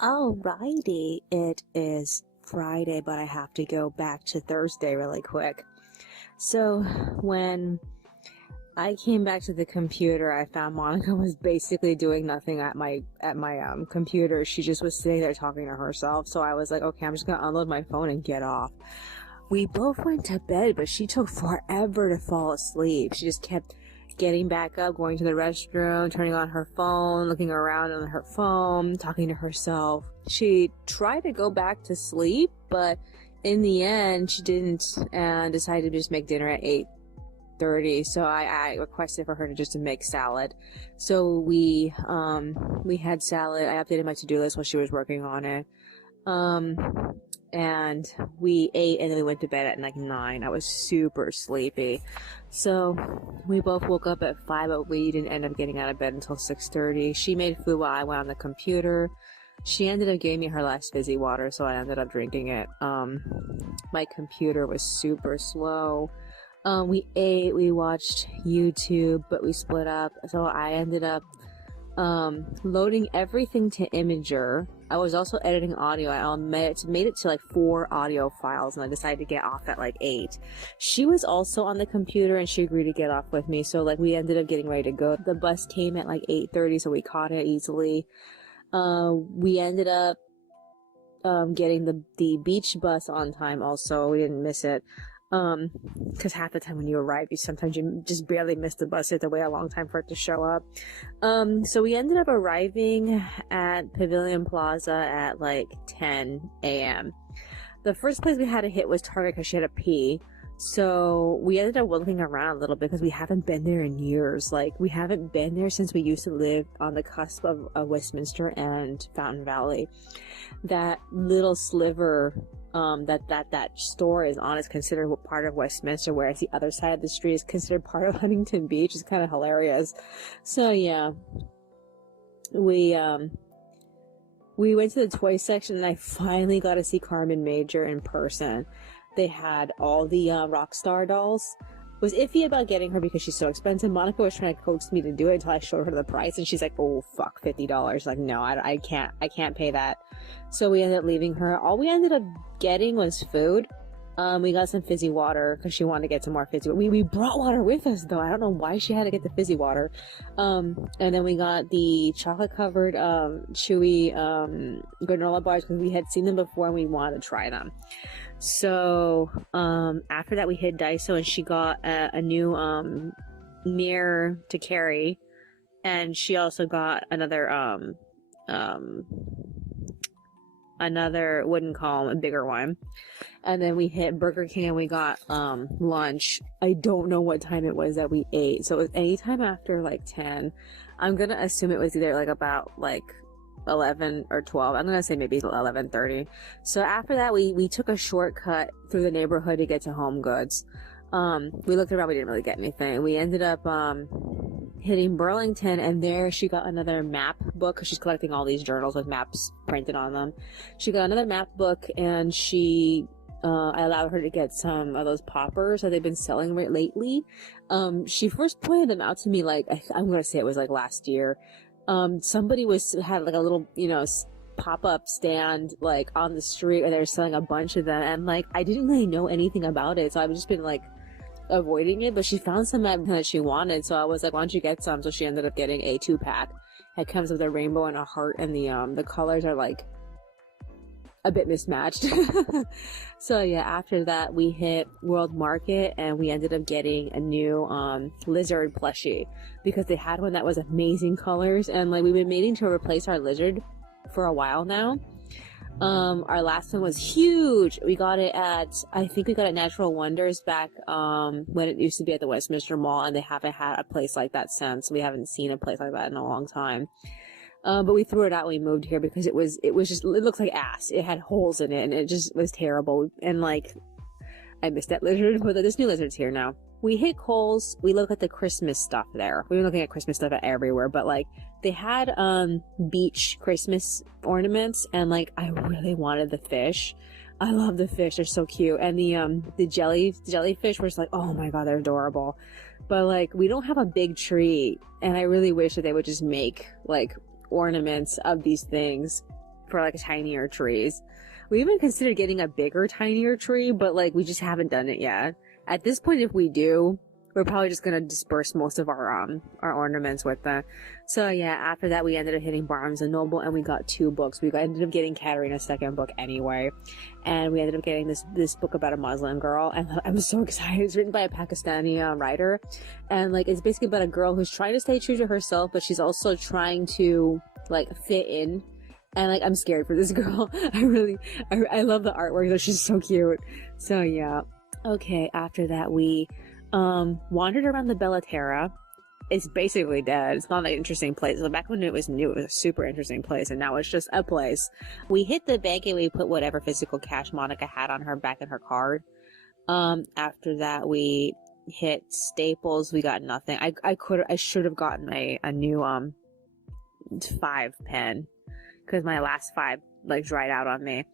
Alrighty, it is Friday, but I have to go back to Thursday really quick. So when I came back to the computer, I found Monica was basically doing nothing at my computer. She just was sitting there talking to herself. So I was like, okay, I'm just gonna unload my phone and get off. We both went to bed, but she took forever to fall asleep. She just kept getting back up, going to the restroom, turning on her phone, looking around on her phone, talking to herself. She tried to go back to sleep, but in the end, she didn't, and decided to just make dinner at 8:30. So I requested for her to just make salad. So we had salad. I updated my to-do list while she was working on it. And we ate, and then we went to bed at like 9. I was super sleepy. So we both woke up at 5, but we didn't end up getting out of bed until 6:30. She made food while I went on the computer. She ended up giving me her last fizzy water, so I ended up drinking it. My computer was super slow. We ate, we watched YouTube, but we split up. So I ended up loading everything to Imager. I was also editing audio. I made it to like 4 audio files, and I decided to get off at like 8. She was also on the computer, and she agreed to get off with me. So like we ended up getting ready to go. The bus came at like 8:30, so we caught it easily. We ended up getting the beach bus on time. Also, we didn't miss it. Because half the time when you arrive, sometimes you just barely miss the bus. You have to wait a long time for it to show up. So we ended up arriving at Pavilion Plaza at like 10 a.m. The first place we had to hit was Target because she had to pee. So we ended up looking around a little bit because we haven't been there in years. Like, we haven't been there since we used to live on the cusp of Westminster and Fountain Valley. That little sliver that store is on is considered part of Westminster, whereas the other side of the street is considered part of Huntington Beach. It's kind of hilarious. So yeah, we went to the toy section, and I finally got to see Carmen Major in person. They had all the Rockstar dolls. Was iffy about getting her because she's so expensive. Monica was trying to coax me to do it until I showed her the price, and she's like, "Oh fuck, $50." Like, no, I can't pay that. So we ended up leaving her. All we ended up getting was food. We got some fizzy water because she wanted to get some more fizzy. We brought water with us though. I don't know why she had to get the fizzy water. And then we got the chocolate covered chewy granola bars because we had seen them before and we wanted to try them. So after that we hit Daiso, and she got a new mirror to carry, and she also got another wooden comb, a bigger one. And then we hit Burger King and we got lunch. I don't know what time it was that we ate, so it was anytime after like 10. I'm gonna assume it was either like about like 11 or 12. I'm gonna say maybe 11:30. So after that we took a shortcut through the neighborhood to get to Home Goods. We looked around, we didn't really get anything. We ended up hitting Burlington, and there she got another map book because she's collecting all these journals with maps printed on them. She got another map book, and I allowed her to get some of those poppers that they've been selling lately. She first pointed them out to me like, I'm gonna say it was like last year. Somebody had like a little, pop-up stand like on the street, and they were selling a bunch of them, and like I didn't really know anything about it, so I've just been like avoiding it. But she found some that she wanted, so I was like, why don't you get some? So she ended up getting a 2-pack. It comes with a rainbow and a heart, and the colors are like a bit mismatched. So yeah, after that we hit World Market, and we ended up getting a new lizard plushie because they had one that was amazing colors, and like we've been meaning to replace our lizard for a while now. Our last one was huge. We got it I think we got it Natural Wonders back when it used to be at the Westminster Mall, and they haven't had a place like that since. We haven't seen a place like that in a long time. But we threw it out when we moved here because it looked like ass. It had holes in it, and it just was terrible. And like, I missed that lizard, but this new lizard's here now. We hit Kohl's. We look at the Christmas stuff there. We were looking at Christmas stuff everywhere, but like they had beach Christmas ornaments, and like I really wanted the fish. I love the fish. They're so cute. And the jellyfish were just like, oh my god, they're adorable. But like, we don't have a big tree, and I really wish that they would just make like ornaments of these things. for like tinier trees. We even considered getting a bigger, tinier tree, but like we just haven't done it yet. At this point, if we do, we're probably just gonna disperse most of our ornaments with them. So yeah, after that we ended up hitting Barnes and Noble, and we got 2 books. Ended up getting Katarina's second book anyway, and we ended up getting this book about a Muslim girl, and I'm so excited. It's written by a Pakistani writer, and like it's basically about a girl who's trying to stay true to herself, but she's also trying to like fit in. And like I'm scared for this girl. I love the artwork though. She's so cute. So yeah. Okay, after that we wandered around the Bella Terra. It's basically dead. It's not an interesting place. So back when it was new, it was a super interesting place, and now it's just a place. We hit the bank and we put whatever physical cash Monica had on her back in her card. After that we hit Staples. We got nothing. I should have gotten a new 5 pen, because my last 5 like dried out on me.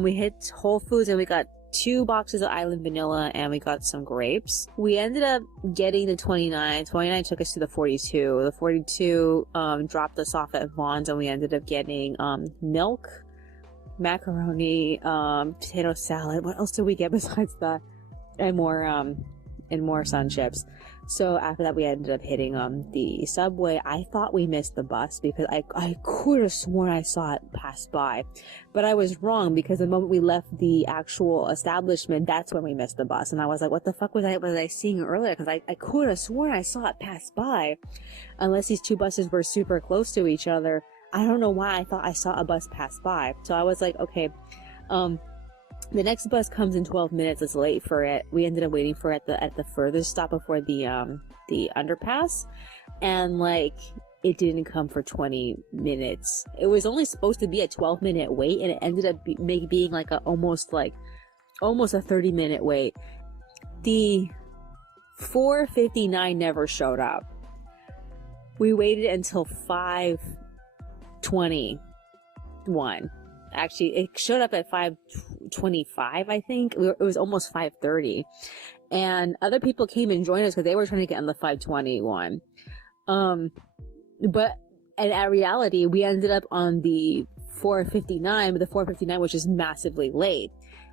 We hit Whole Foods and we got 2 boxes of Island Vanilla, and we got some grapes. We ended up getting the 29. 29 took us to the 42. The 42 dropped us off at Vaughn's, and we ended up getting milk, macaroni, potato salad. What else did we get besides that? And more Sun Chips. So after that we ended up hitting the subway. I thought we missed the bus because I could have sworn I saw it pass by, but I was wrong, because the moment we left the actual establishment, that's when we missed the bus. And I was like, what the fuck was I seeing earlier? Because I could have sworn I saw it pass by, unless these 2 buses were super close to each other. I don't know why I thought I saw a bus pass by. So I was like, okay, the next bus comes in 12 minutes. It's late for it. We ended up waiting for it at the furthest stop before the underpass, and like it didn't come for 20 minutes. It was only supposed to be a 12-minute wait, and it ended up being like almost a 30-minute wait. The 4:59 never showed up. We waited until 5:21. Actually, it showed up at 5:25, I think. It was almost 5:30. And other people came and joined us because they were trying to get on the 5:21. But in reality, we ended up on the 4:59, but the 4:59 was just massively late.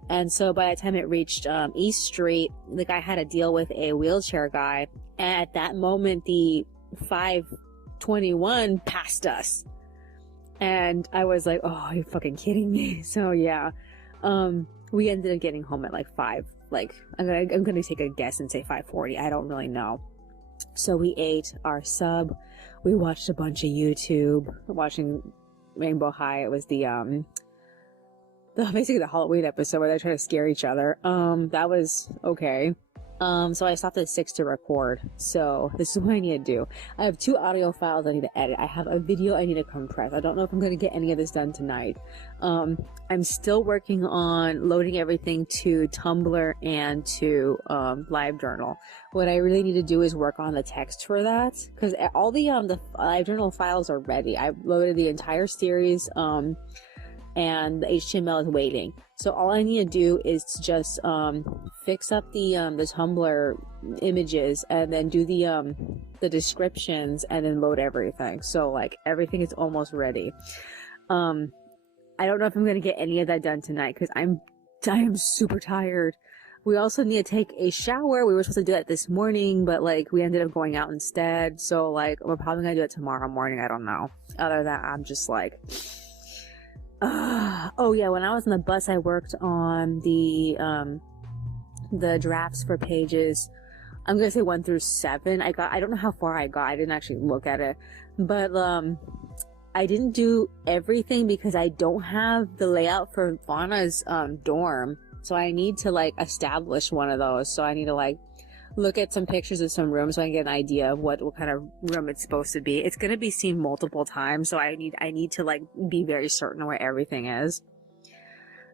And so by the time it reached East Street, the guy had to deal with a wheelchair guy. And at that moment, the 5:21 passed us. And I was like, oh, are you fucking kidding me? So yeah, we ended up getting home at like 5. Like, I'm gonna take a guess and say 5:40. I don't really know. So we ate our sub. We watched a bunch of YouTube, watching Rainbow High. It was basically the Halloween episode where they try to scare each other. That was okay. So I stopped at 6 to record. So this is what I need to do. I have 2 audio files I need to edit. I have a video I need to compress. I don't know if I'm going to get any of this done tonight. I'm still working on loading everything to Tumblr and to LiveJournal. What I really need to do is work on the text for that, because all the LiveJournal files are ready. I've loaded the entire series, and the HTML is waiting. So all I need to do is to just fix up the Tumblr images, and then do the descriptions, and then load everything. So like everything is almost ready. I don't know if I'm gonna get any of that done tonight, because I am super tired. We also need to take a shower. We were supposed to do that this morning, but like we ended up going out instead. So like we're probably gonna do it tomorrow morning. I don't know. Other than that, I'm just like. Oh yeah, when I was on the bus, I worked on the drafts for pages, I'm gonna say 1 through 7. I don't know how far I got. I didn't actually look at it, but I didn't do everything because I don't have the layout for Fauna's dorm, so I need to like establish one of those. So I need to like look at some pictures of some rooms so I can get an idea of what kind of room it's supposed to be. It's going to be seen multiple times, so I need to like be very certain where everything is.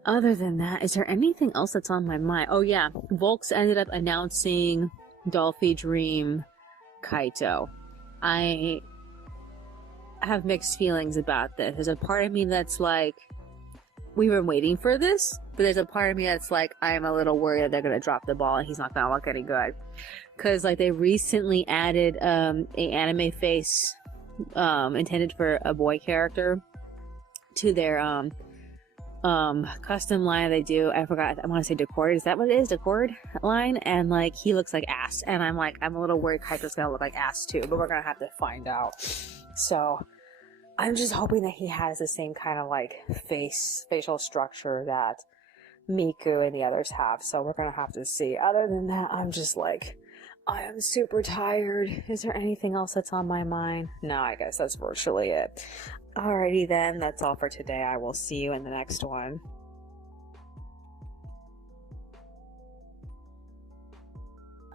Other than that, is there anything else that's on my mind? Oh yeah, Volks ended up announcing Dolphy Dream Kaito. I have mixed feelings about this. There's a part of me that's like, we were waiting for this, but there's a part of me that's like, I'm a little worried that they're gonna drop the ball and he's not gonna look any good. Cause like they recently added a anime face intended for a boy character to their custom line they do. I forgot, I want to say Decord, is that what it is, Decord line? And like he looks like ass, and I'm like, I'm a little worried Kaito's gonna look like ass too, but we're gonna have to find out. So I'm just hoping that he has the same kind of like facial structure that Miku and the others have, so we're gonna have to see. Other than that, I'm just like, I am super tired. Is there anything else that's on my mind? No, I guess that's virtually it. Alrighty then, that's all for today. I will see you in the next one.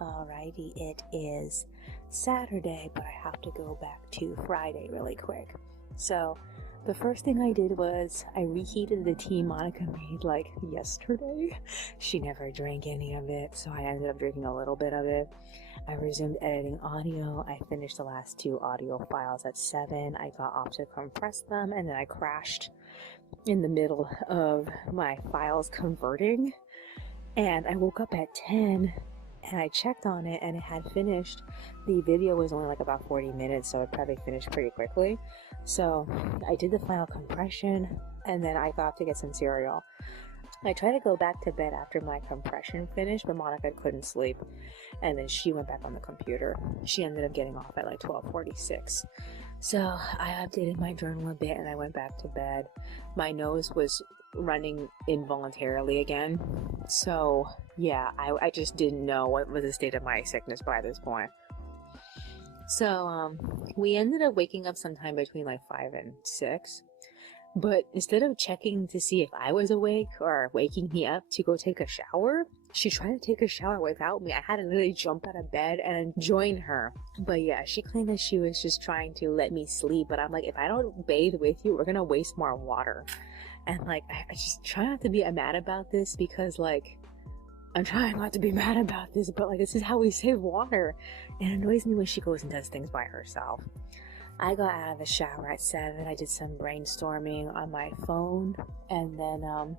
Alrighty, it is Saturday, but I have to go back to Friday really quick. So, the first thing I did was I reheated the tea Monica made like yesterday. She never drank any of it, so I ended up drinking a little bit of it. I resumed editing audio. I finished the last 2 audio files at 7. I got off to compress them, and then I crashed in the middle of my files converting. And I woke up at 10, and I checked on it, and it had finished. The video was only like about 40 minutes, so it probably finished pretty quickly. So I did the final compression, and then I got to get some cereal. I tried to go back to bed after my compression finished, but Monica couldn't sleep, and then she went back on the computer. She ended up getting off at like 12:46. So I updated my journal a bit, and I went back to bed. My nose was running involuntarily again, so yeah, I just didn't know what was the state of my sickness by this point. So we ended up waking up sometime between like 5 and 6. But instead of checking to see if I was awake or waking me up to go take a shower, she tried to take a shower without me. I had to literally jump out of bed and join her. But yeah, she claimed that she was just trying to let me sleep. But I'm like, if I don't bathe with you, we're gonna waste more water. And like, I just try not to be mad about this, because like, I'm trying not to be mad about this, but like, this is how we save water. And it annoys me when she goes and does things by herself. I got out of the shower at 7. I did some brainstorming on my phone, and then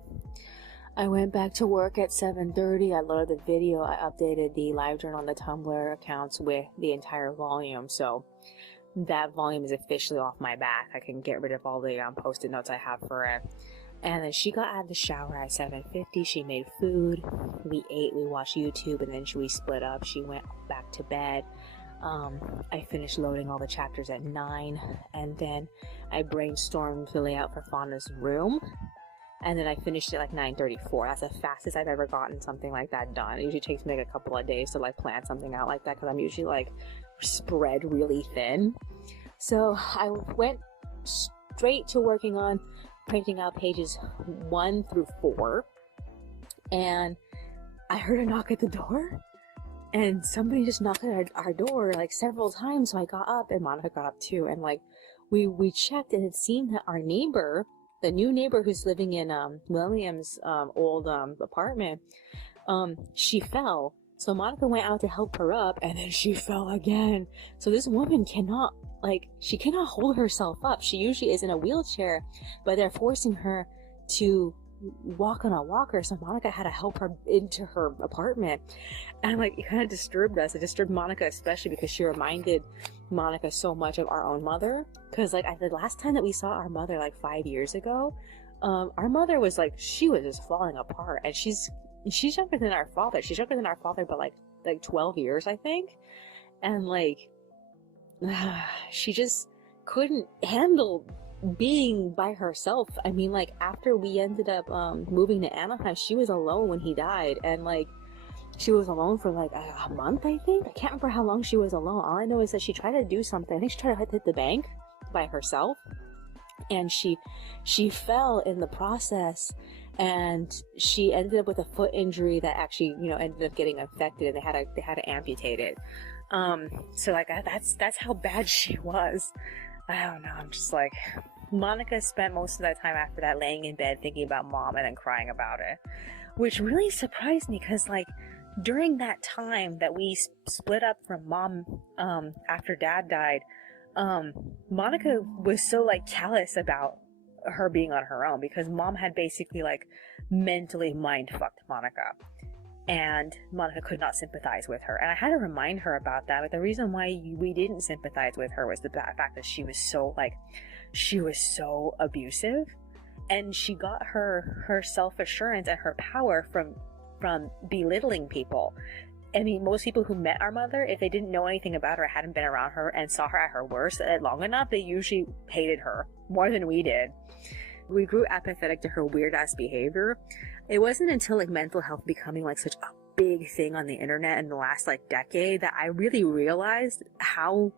I went back to work at 7:30. I loaded the video. I updated the LiveJournal and the Tumblr accounts with the entire volume, so that volume is officially off my back. I can get rid of all the post-it notes I have for it. And then she got out of the shower at 7:50. She made food. We ate. We watched YouTube, and then we split up. She went back to bed. I finished loading all the chapters at 9, and then I brainstormed the layout for Fauna's room, and then I finished it like 9:34. That's the fastest I've ever gotten something like that done. It usually takes me like a couple of days to like plan something out like that, because I'm usually like spread really thin. So I went straight to working on printing out pages 1 through 4, and I heard a knock at the door. And somebody just knocked at our door like several times, so I got up, and Monica got up too, and like we checked, and it seemed that our neighbor, the new neighbor who's living in William's old apartment, she fell. So Monica went out to help her up, and then she fell again. So this woman cannot, like, she cannot hold herself up. She usually is in a wheelchair, but they're forcing her to walk on a walker, so Monica had to help her into her apartment. And like, it kind of disturbed us. It disturbed Monica especially, because she reminded Monica so much of our own mother. Because like, the last time that we saw our mother, like 5 years ago, our mother was like, she was just falling apart. And she's younger than our father. She's younger than our father, but like 12 years, I think. And like, she just couldn't handle being by herself. I mean, like, after we ended up moving to Anaheim, she was alone when he died, and like, she was alone for like a month, I think. I can't remember how long she was alone. All I know is that she tried to do something. I think she tried to hit the bank by herself, and she fell in the process, and she ended up with a foot injury that actually, you know, ended up getting infected, and they had to amputate it. So like, that's how bad she was. I don't know, I'm just like, Monica spent most of that time after that laying in bed thinking about Mom and then crying about it, which really surprised me, because like, during that time that we split up from Mom after Dad died, Monica was so like callous about her being on her own, because Mom had basically like mentally mind fucked Monica, and Monica could not sympathize with her. And I had to remind her about that. But the reason why we didn't sympathize with her was the fact that she was so abusive. And she got her self-assurance and her power from belittling people. I mean, most people who met our mother, if they didn't know anything about her, hadn't been around her, and saw her at her worst long enough, they usually hated her more than we did. We grew apathetic to her weird-ass behavior. It wasn't until like mental health becoming like such a big thing on the internet in the last like decade that I really realized how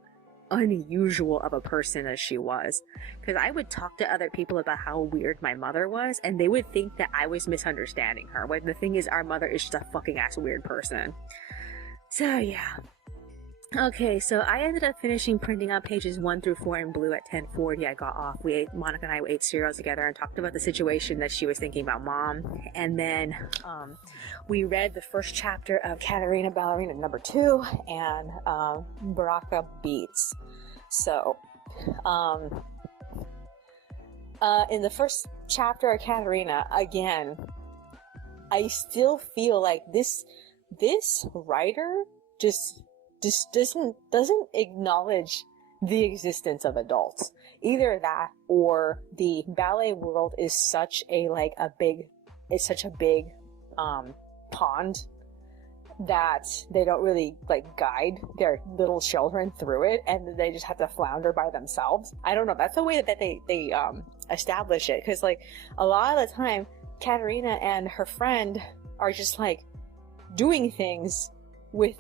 unusual of a person as she was. Because I would talk to other people about how weird my mother was, and they would think that I was misunderstanding her, when the thing is our mother is just a fucking ass weird person. So yeah. Okay, so I ended up finishing printing out pages 1 through 4 in blue at 10:40. I got off. Monica and I ate cereal together and talked about the situation that she was thinking about Mom. And then we read the first chapter of Katerina Ballerina number 2 and Baraka Beats. So, in the first chapter of Katerina, again, I still feel like this writer just doesn't acknowledge the existence of adults. Either that, or the ballet world is such a big pond that they don't really like guide their little children through it, and they just have to flounder by themselves. I don't know. That's the way that they establish it, because like a lot of the time, Katerina and her friend are just like doing things with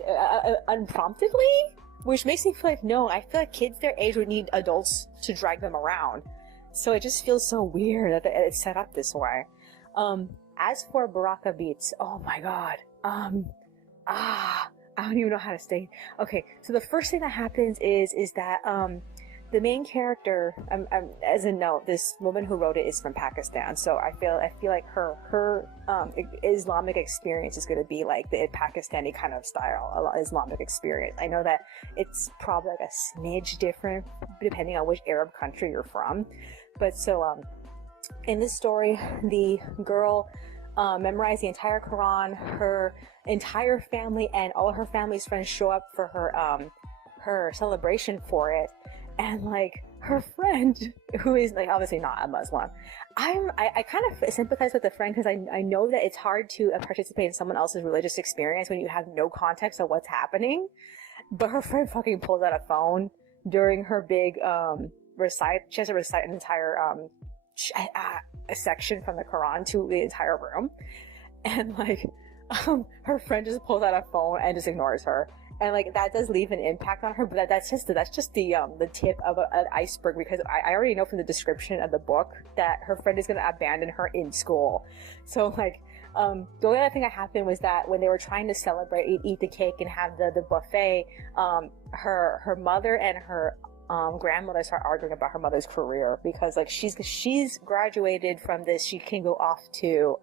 unpromptedly, which makes me feel like, no, I feel like kids their age would need adults to drag them around. So it just feels so weird that it's set up this way. As for Baraka Beats, oh my god, I don't even know how to say. Okay, so the first thing that happens is that the main character, as a note, this woman who wrote it is from Pakistan, so I feel like her Islamic experience is going to be like the Pakistani kind of style Islamic experience. I know that it's probably like a smidge different depending on which Arab country you're from, but so in this story, the girl memorized the entire Quran. Her entire family and all her family's friends show up for her celebration for it. And like her friend, who is like obviously not a Muslim, I kind of sympathize with the friend, because I know that it's hard to participate in someone else's religious experience when you have no context of what's happening. But her friend fucking pulls out a phone during her big recite. She has to recite an entire a section from the Quran to the entire room, and like her friend just pulls out a phone and just ignores her. And like that does leave an impact on her, but that's just the tip of an iceberg, because I already know from the description of the book that her friend is going to abandon her in school. So like the only other thing that happened was that when they were trying to celebrate, eat the cake and have the buffet, her mother and her grandmother start arguing about her mother's career, because like she's graduated from this, she can go off to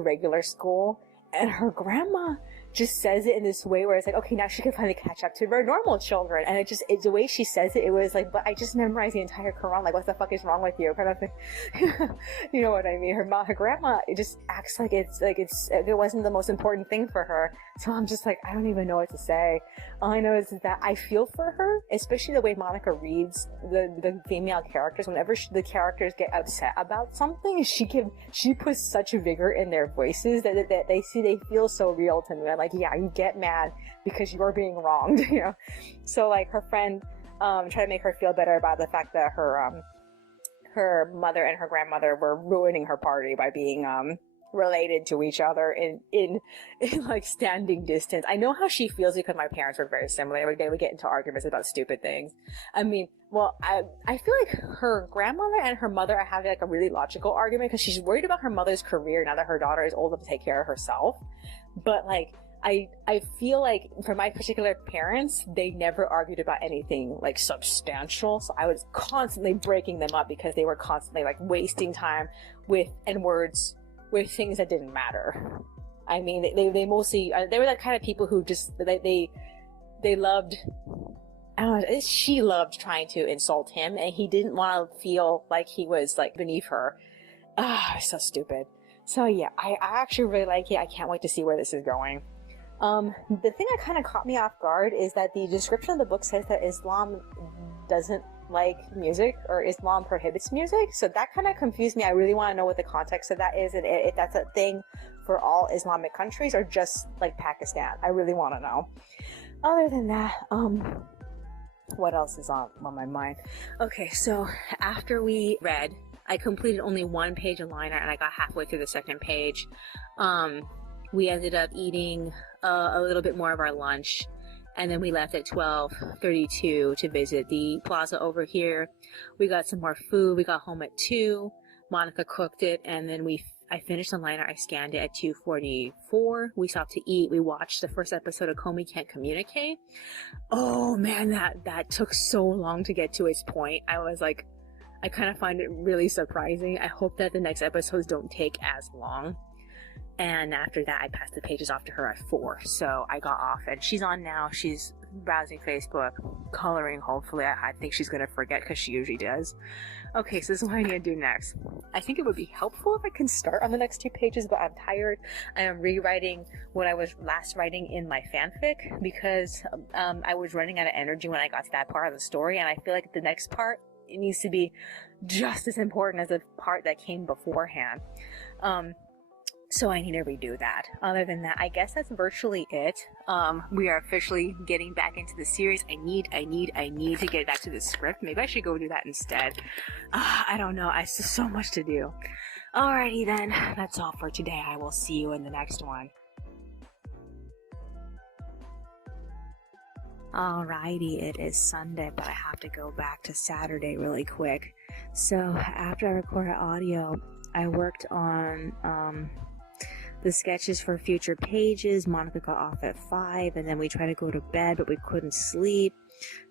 regular school, and her grandma just says it in this way where it's like, okay, now she can finally catch up to her normal children. And it's the way she says it, it was like, but I just memorized the entire Quran, like what the fuck is wrong with you, kind of thing. You know what I mean? Her grandma, it just acts like it wasn't the most important thing for her. So I'm just like, I don't even know what to say. All I know is that I feel for her, especially the way Monica reads the female characters. Whenever the characters get upset about something, she puts such vigor in their voices that they feel so real to me. I'm like, yeah, you get mad because you're being wronged, you know? So like her friend tried to make her feel better about the fact that her mother and her grandmother were ruining her party by being related to each other in like standing distance. I know how she feels because my parents were very similar. They would get into arguments about stupid things. I mean, well, I feel like her grandmother and her mother are having like a really logical argument, because she's worried about her mother's career now that her daughter is old enough to take care of herself. But like, I feel like for my particular parents, they never argued about anything like substantial. So I was constantly breaking them up because they were constantly like wasting time with N-words, with things that didn't matter. I mean, they mostly, they were that kind of people who just, they loved, I don't know, she loved trying to insult him, and he didn't want to feel like he was like beneath her. So stupid. So yeah, I actually really like it. I can't wait to see where this is going. The thing that kind of caught me off guard is that the description of the book says that Islam doesn't like music, or Islam prohibits music. So that kind of confused me. I really want to know what the context of that is, and if that's a thing for all Islamic countries or just like Pakistan. I really want to know. Other than that, what else is on my mind? Okay, so after we read, I completed only one page of liner, and I got halfway through the second page. We ended up eating a little bit more of our lunch, and then we left at 12:32 to visit the plaza over here. We got some more food. We got home at 2. Monica cooked it, and then I finished the liner. I scanned it at 2:44. We stopped to eat. We watched the first episode of Comey Can't Communicate. Oh man, that took so long to get to its point. I was like, I kind of find it really surprising. I hope that the next episodes don't take as long. And after that, I passed the pages off to her at 4. So I got off, and she's on now. She's browsing Facebook, coloring, hopefully. I think she's going to forget, because she usually does. Okay, so this is what I need to do next. I think it would be helpful if I can start on the next 2 pages, but I'm tired. I am rewriting what I was last writing in my fanfic, because I was running out of energy when I got to that part of the story, and I feel like the next part, it needs to be just as important as the part that came beforehand. So I need to redo that. Other than that, I guess that's virtually it. We are officially getting back into the series. I need to get back to the script. Maybe I should go do that instead. I don't know. It's just so much to do. Alrighty then. That's all for today. I will see you in the next one. Alrighty, it is Sunday, but I have to go back to Saturday really quick. So after I recorded audio, I worked on the sketches for future pages. Monica got off at 5, and then we tried to go to bed, but we couldn't sleep.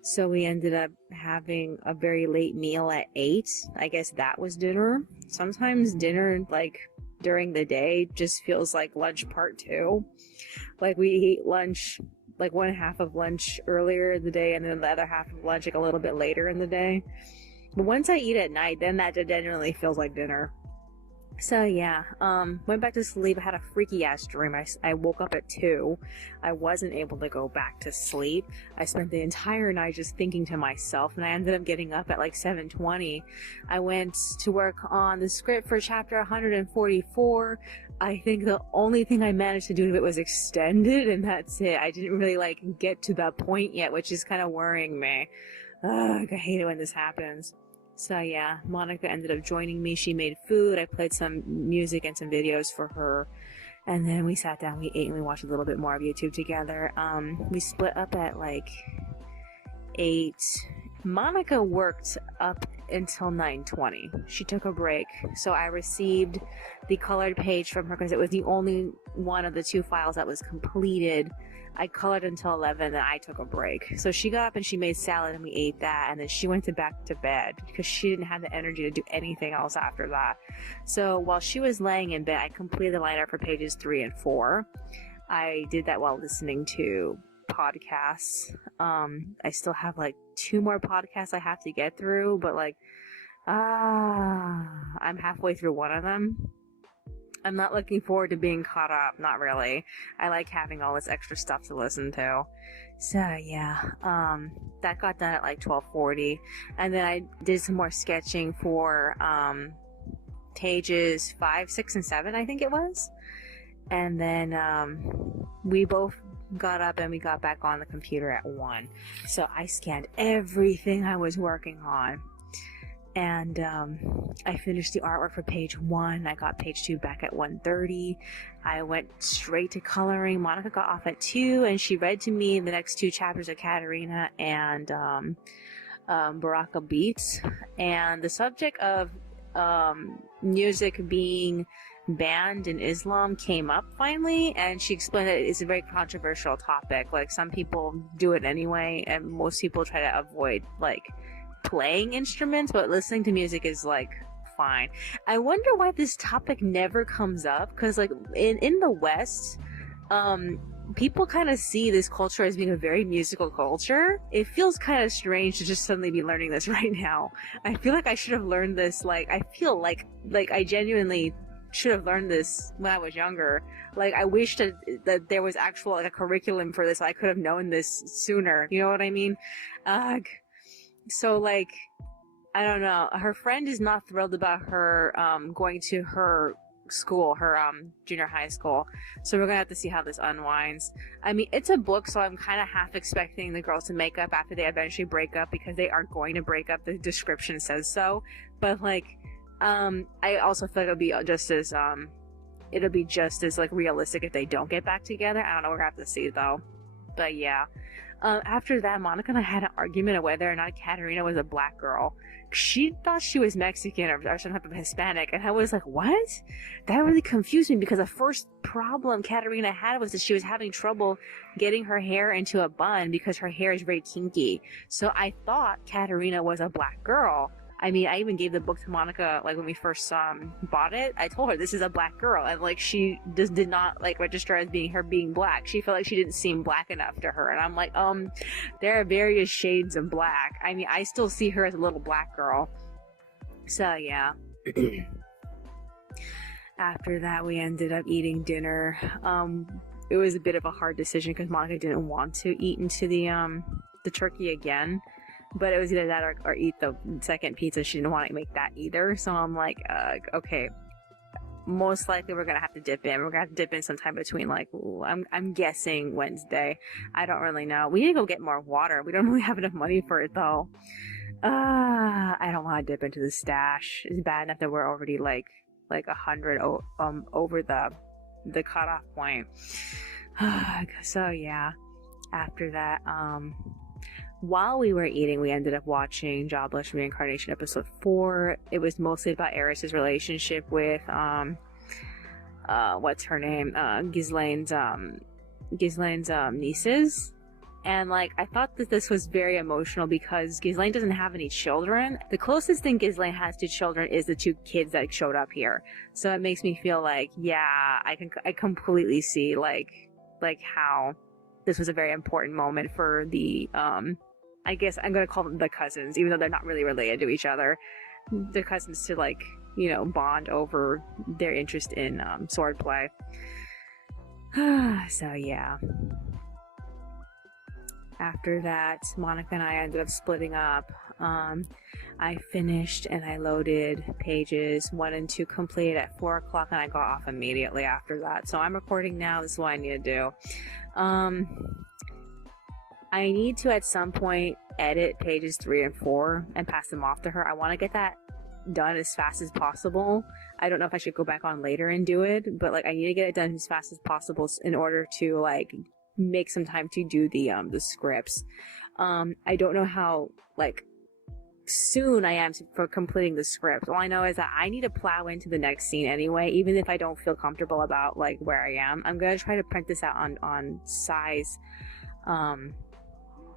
So we ended up having a very late meal at 8. I guess that was dinner. Sometimes dinner, like, during the day just feels like lunch part 2. Like, we eat lunch, like, one half of lunch earlier in the day, and then the other half of lunch, like, a little bit later in the day. But once I eat at night, then that generally feels like dinner. So yeah, went back to sleep. I had a freaky ass dream. I woke up at 2. I wasn't able to go back to sleep. I spent the entire night just thinking to myself, and I ended up getting up at like 7:20. I went to work on the script for chapter 144. I think the only thing I managed to do to it was extended, and that's it. I didn't really like get to that point yet, which is kind of worrying me. Ugh, I hate it when this happens. So yeah, Monica ended up joining me. She made food. I played some music and some videos for her. And then we sat down, we ate, and we watched a little bit more of YouTube together. We split up at like 8. Monica worked up until 9:20. She took a break. So I received the colored page from her because it was the only one of the 2 files that was completed. I colored until 11, then I took a break. So she got up and she made salad, and we ate that, and then she went back to bed because she didn't have the energy to do anything else after that. So while she was laying in bed, I completed the liner for pages 3 and 4. I did that while listening to podcasts. I still have like 2 more podcasts I have to get through, but like, I'm halfway through one of them. I'm not looking forward to being caught up, not really. I like having all this extra stuff to listen to. So yeah, that got done at like 12:40, and then I did some more sketching for pages 5, 6, and 7, I think it was. And then we both got up and we got back on the computer at 1. So I scanned everything I was working on. And I finished the artwork for page 1. I got page 2 back at 1:30. I went straight to coloring. Monica got off at 2, and she read to me the next 2 chapters of Katerina and Baraka Beats. And the subject of music being banned in Islam came up finally, and she explained that it's a very controversial topic. Like, some people do it anyway, and most people try to avoid, like, playing instruments, but listening to music is like fine. I wonder why this topic never comes up, because like in the West, people kind of see this culture as being a very musical culture. It feels kind of strange to just suddenly be learning this right now. I feel like I should have learned this, like, I feel like I genuinely should have learned this when I was younger. Like, I wish that there was actual like a curriculum for this. I could have known this sooner. You know what I mean? So like, I don't know. Her friend is not thrilled about her going to her school, her junior high school. So we're gonna have to see how this unwinds. I mean, it's a book, so I'm kind of half expecting the girls to make up after they eventually break up, because they are going to break up. The description says so. But like, I also feel like it'll be just as like realistic if they don't get back together. I don't know. We're gonna have to see though. But yeah. After that, Monica and I had an argument of whether or not Katerina was a black girl. She thought she was Mexican or some type of Hispanic, and I was like, what? That really confused me, because the first problem Katerina had was that she was having trouble getting her hair into a bun because her hair is very kinky. So I thought Katerina was a black girl. I mean, I even gave the book to Monica, like, when we first bought it. I told her this is a black girl, and like, she just did not like register as being black. She felt like she didn't seem black enough to her, and I'm like, there are various shades of black. I mean, I still see her as a little black girl. So yeah. After that, we ended up eating dinner. It was a bit of a hard decision because Monica didn't want to eat into the turkey again. But it was either that or eat the second pizza. She didn't want to make that either. So I'm like, okay, most likely we're going to have to dip in. We're going to have to dip in sometime between, like, I'm guessing Wednesday. I don't really know. We need to go get more water. We don't really have enough money for it, though. I don't want to dip into the stash. It's bad enough that we're already, like 100 over the cutoff point. So, yeah. After that, while we were eating, we ended up watching Jobless Reincarnation episode 4. It was mostly about Eris's relationship with, what's her name? Ghislaine's nieces. And, like, I thought that this was very emotional because Ghislaine doesn't have any children. The closest thing Ghislaine has to children is the 2 kids that showed up here. So it makes me feel like, yeah, I completely see, like how this was a very important moment for the, I guess I'm going to call them the cousins, even though they're not really related to each other. The cousins to, like, you know, bond over their interest in swordplay. So, yeah. After that, Monica and I ended up splitting up. I finished and I loaded pages 1 and 2 completed at 4 o'clock, and I got off immediately after that. So I'm recording now. This is what I need to do. I need to at some point edit pages 3 and 4 and pass them off to her. I want to get that done as fast as possible. I don't know if I should go back on later and do it, but like, I need to get it done as fast as possible in order to like make some time to do the scripts. I don't know how like soon I am for completing the script. All I know is that I need to plow into the next scene anyway, even if I don't feel comfortable about like where I am. I'm gonna try to print this out on size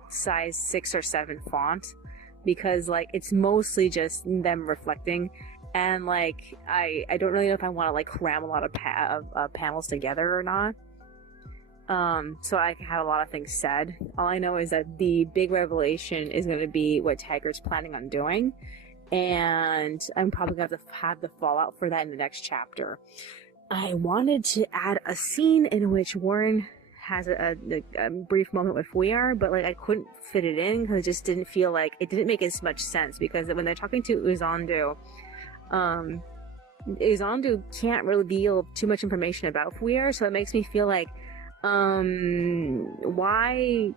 6 or 7 font, because like it's mostly just them reflecting, and like I don't really know if I want to like cram a lot of panels together or not, so I can have a lot of things said. All I know is that the big revelation is going to be what Taggart's planning on doing, and I'm probably going to have the fallout for that in the next chapter. I wanted to add a scene in which Warren has a brief moment with Fuyar, but like I couldn't fit it in because it just didn't feel like it didn't make as much sense, because when they're talking to Uzandu, Uzandu can't reveal too much information about Fuyar, so it makes me feel like why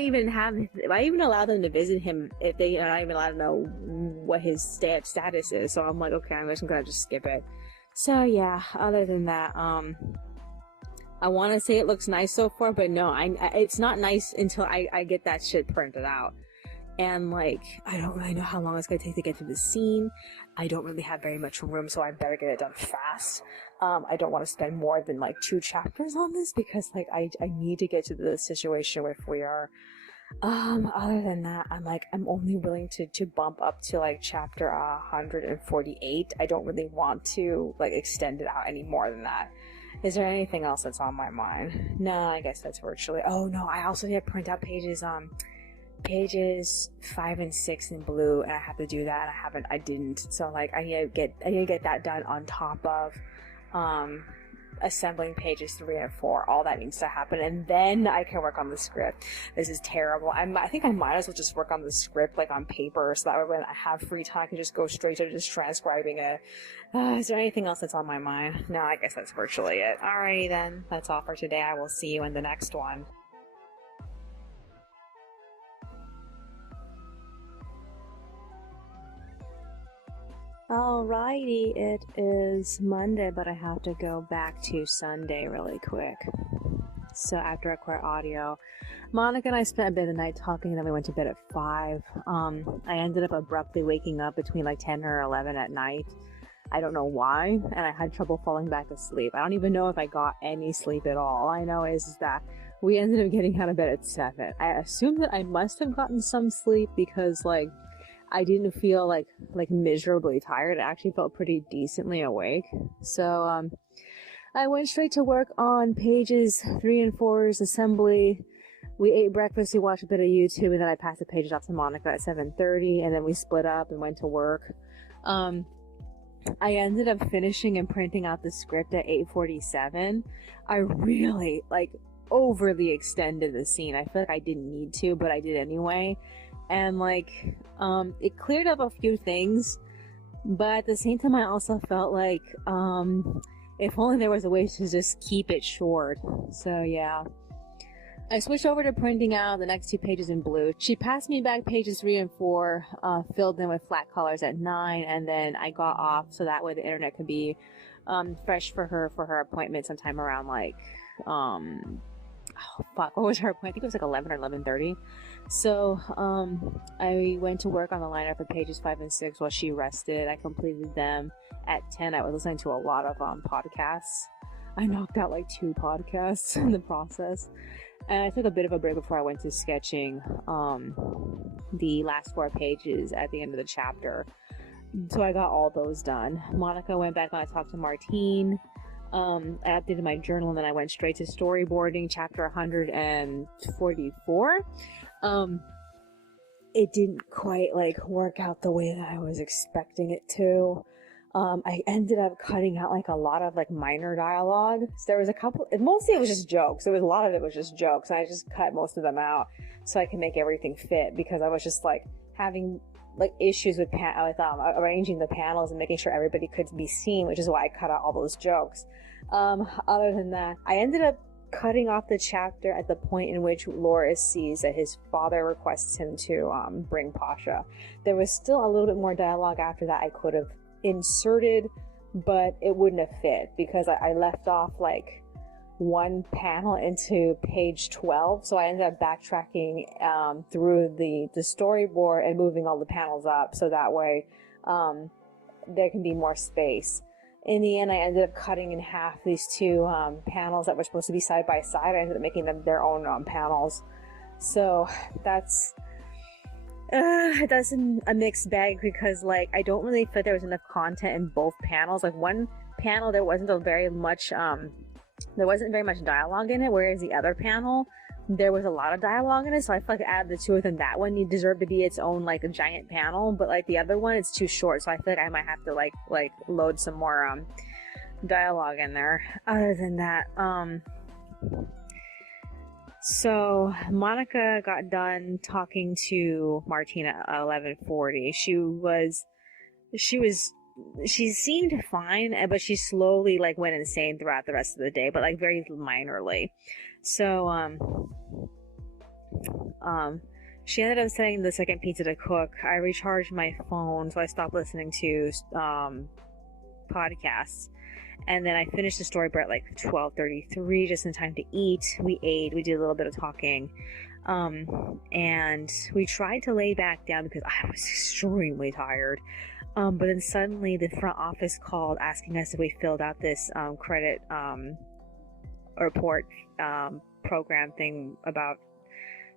even allow them to visit him if they are not even allowed to know what his status is. So I'm like, okay, I'm gonna just skip it. So yeah, other than that, I want to say it looks nice so far, but no, it's not nice until I get that shit printed out. And like, I don't really know how long it's gonna take to get to the scene. I don't really have very much room, so I better get it done fast. I don't want to spend more than like 2 chapters on this, because like I need to get to the situation where we are. Other than that, I'm only willing to bump up to like chapter 148. I don't really want to like extend it out any more than that. Is there anything else that's on my mind? No, I guess that's virtually. Oh no, I also need to print out pages 5 and 6 in blue, and I have to do that, and I didn't. So like, I need to get that done on top of assembling pages 3 and 4. All that needs to happen, and then I can work on the script. This is terrible. I think I might as well just work on the script like on paper, so that way when I have free time I can just go straight to just transcribing it. Is there anything else that's on my mind? No, I guess that's virtually it. Alrighty then, that's all for today. I will see you in the next one. Alrighty, it is Monday, but I have to go back to Sunday really quick. So after I record audio, Monica and I spent a bit of the night talking, and then we went to bed at 5. I ended up abruptly waking up between like 10 or 11 at night. I don't know why, and I had trouble falling back asleep. I don't even know if I got any sleep at all. All I know is that we ended up getting out of bed at 7. I assume that I must have gotten some sleep because like I didn't feel like miserably tired. I actually felt pretty decently awake. So I went straight to work on pages 3 and 4's assembly. We ate breakfast, we watched a bit of YouTube, and then I passed the pages off to Monica at 7:30, and then we split up and went to work. I ended up finishing and printing out the script at 8:47. I really overly extended the scene. I feel like I didn't need to, but I did anyway. And it cleared up a few things, but at the same time I also felt like if only there was a way to just keep it short. So yeah, I switched over to printing out the next 2 pages in blue. She passed me back pages 3 and 4, filled them with flat colors at 9, and then I got off so that way the internet could be fresh for her appointment sometime around what was her appointment? I think it was 11 or 11:30. So I went to work on the lineup for pages 5 and 6 while she rested. I completed them at 10. I was listening to a lot of podcasts. I knocked out 2 podcasts in the process. And I took a bit of a break before I went to sketching the last 4 pages at the end of the chapter. So I got all those done. Monica went back on to talk to Martine. I updated my journal, and then I went straight to storyboarding chapter 144. It didn't quite work out the way that I was expecting it to. I ended up cutting out a lot of minor dialogue. So there was a couple, mostly it was just jokes. A lot of it was just jokes, and I just cut most of them out so I can make everything fit, because I was just having issues with arranging the panels and making sure everybody could be seen, which is why I cut out all those jokes. Other than that, I ended up cutting off the chapter at the point in which Loris sees that his father requests him to bring Pasha. There was still a little bit more dialogue after that I could have inserted, but it wouldn't have fit because I left off one panel into page 12, so I ended up backtracking through the storyboard and moving all the panels up so that way there can be more space. In the end, I ended up cutting in half these 2 panels that were supposed to be side by side. I ended up making them their own panels. So that's a mixed bag because I don't really feel there was enough content in both panels. One panel there wasn't very much dialogue in it, whereas the other panel there was a lot of dialogue in it. So I feel out of the 2 of them, that one deserved to be its own a giant panel, but the other one, it's too short. So I feel I might have to load some more dialogue in there. Other than that, so Monica got done talking to Martina at 11:40. She seemed fine, but she slowly went insane throughout the rest of the day, but very minorly. So she ended up setting the second pizza to cook. I recharged my phone, so I stopped listening to podcasts. And then I finished the storyboard at 12:33, just in time to eat. We ate, we did a little bit of talking. And we tried to lay back down because I was extremely tired. But then suddenly the front office called asking us if we filled out this credit report program thing about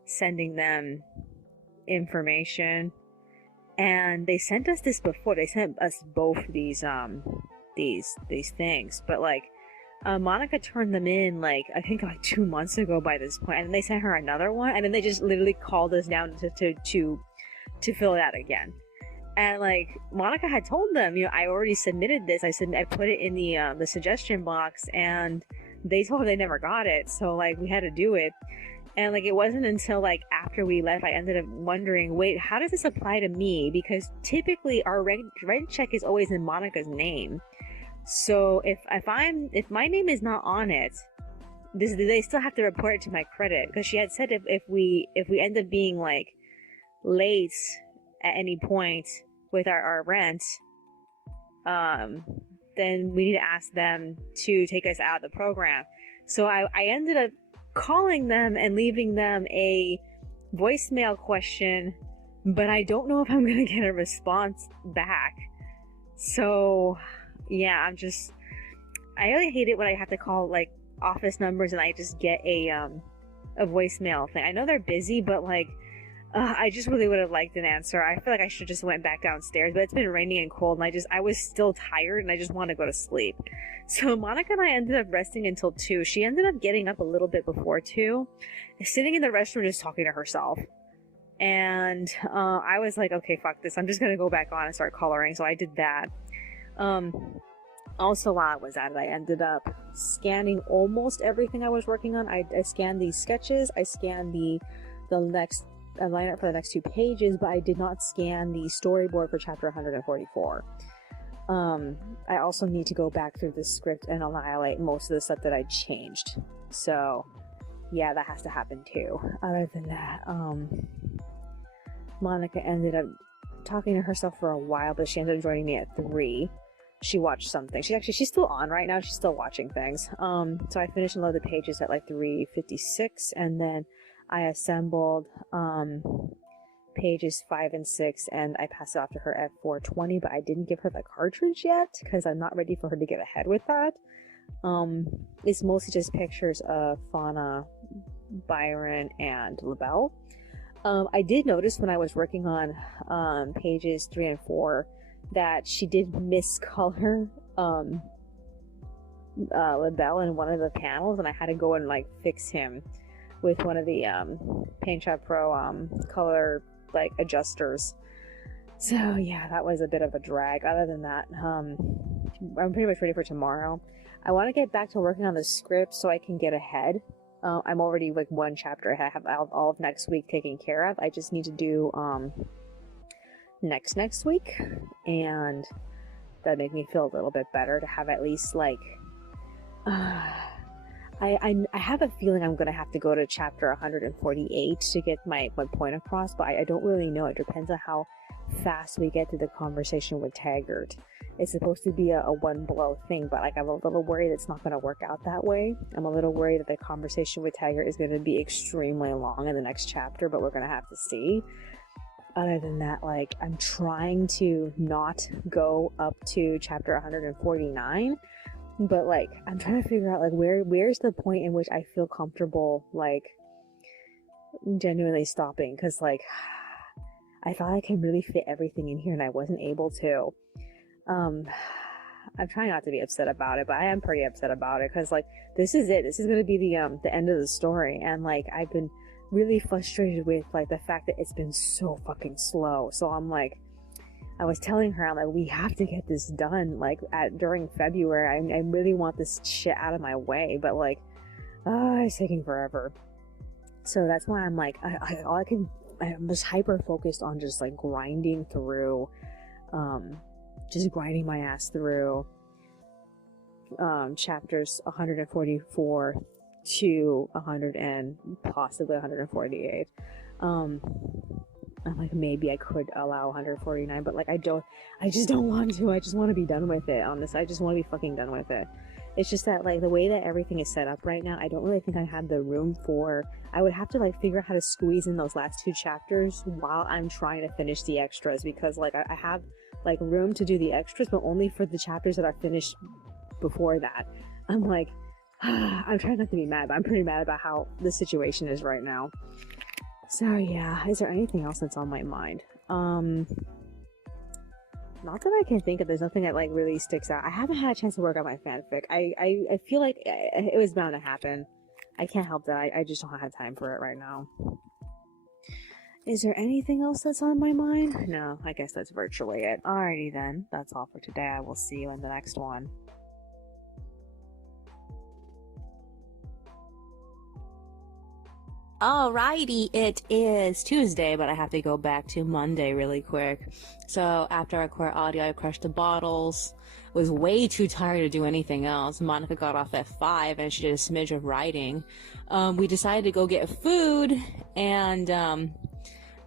sending them information. And they sent us this before. They sent us both these things, but Monica turned them in I think 2 months ago by this point, and then they sent her another one, and then they just literally called us down to fill it out again. And like Monica had told them, I already submitted this. I put it in the suggestion box, and they told her they never got it. So like we had to do it. And like it wasn't until like after we left I ended up wondering, wait, how does this apply to me? Because typically our rent check is always in Monica's name. So if my name is not on it, they still have to report it to my credit, because she had said if we end up being like late at any point with our rent, then we need to ask them to take us out of the program. So I ended up calling them and leaving them a voicemail question, but I don't know if I'm gonna get a response back. So yeah, I really hate it when I have to call like office numbers and I just get a voicemail thing. I know they're busy, but like I just really would have liked an answer. I feel like I should just went back downstairs, but it's been raining and cold, and I was still tired, and I just want to go to sleep. So Monica and I ended up resting until 2. She ended up getting up a little bit before 2, sitting in the restroom just talking to herself. And I was like, okay, fuck this. I'm just going to go back on and start coloring. So I did that. Also, while I was at it, I ended up scanning almost everything I was working on. I scanned these sketches. I scanned the next lineup for the next 2 pages, but I did not scan the storyboard for chapter 144. I also need to go back through the script and annihilate most of the stuff that I changed. So yeah, that has to happen too. Other than that, Monica ended up talking to herself for a while, but she ended up joining me at 3. She watched something. She's still on right now. She's still watching things. So I finished and loaded the pages at like 3:56, and then I assembled pages 5 and 6, and I passed it off to her at 4:20, but I didn't give her the cartridge yet because I'm not ready for her to get ahead with that. It's mostly just pictures of Fauna, Byron, and LaBelle. I did notice when I was working on pages 3 and 4 that she did miscolor LaBelle in one of the panels, and I had to go and like fix him with one of the Paint Shop Pro color like adjusters. So yeah, that was a bit of a drag. Other than that, I'm pretty much ready for tomorrow. I want to get back to working on the script so I can get ahead. I'm already like 1 chapter ahead. I have all of next week taken care of. I just need to do next week, and that made me feel a little bit better to have at least like I have a feeling I'm gonna have to go to chapter 148 to get my point across, but I don't really know. It depends on how fast we get to the conversation with Taggart. It's supposed to be a one blow thing, but like I'm a little worried it's not gonna work out that way. I'm a little worried that the conversation with Taggart is gonna be extremely long in the next chapter, but we're gonna have to see. Other than that, like I'm trying to not go up to chapter 149. But like I'm trying to figure out like where's the point in which I feel comfortable like genuinely stopping, because like I thought I can really fit everything in here and I wasn't able to. I'm trying not to be upset about it, but I am pretty upset about it because like this is it. This is gonna be the end of the story, and like I've been really frustrated with like the fact that it's been so fucking slow. So I'm like, I was telling her, I'm like, we have to get this done like during February. I really want this shit out of my way, but like it's taking forever. So that's why I'm like I'm just hyper focused on just like grinding through, just grinding my ass through chapters 144 to 100 and possibly 148. I'm like, maybe I could allow 149, but like I just don't want to. I just want to be done with it. Honestly, I just want to be fucking done with it. It's just that like the way that everything is set up right now, I don't really think I have the room for. I would have to like figure out how to squeeze in those last 2 chapters while I'm trying to finish the extras, because like I have like room to do the extras, but only for the chapters that are finished before that. I'm like, I'm trying not to be mad, but I'm pretty mad about how the situation is right now. So yeah, is there anything else that's on my mind? Not that I can think of. There's nothing that like really sticks out. I haven't had a chance to work on my fanfic. I feel like it was bound to happen. I can't help that. I just don't have time for it right now. Is there anything else that's on my mind? No, I guess that's virtually it. Alrighty then, that's all for today. I will see you in the next one. Alrighty, it is Tuesday, but I have to go back to Monday really quick. So after I recorded audio, I crushed the bottles. Was way too tired to do anything else. Monica got off at 5 and she did a smidge of writing. We decided to go get food, and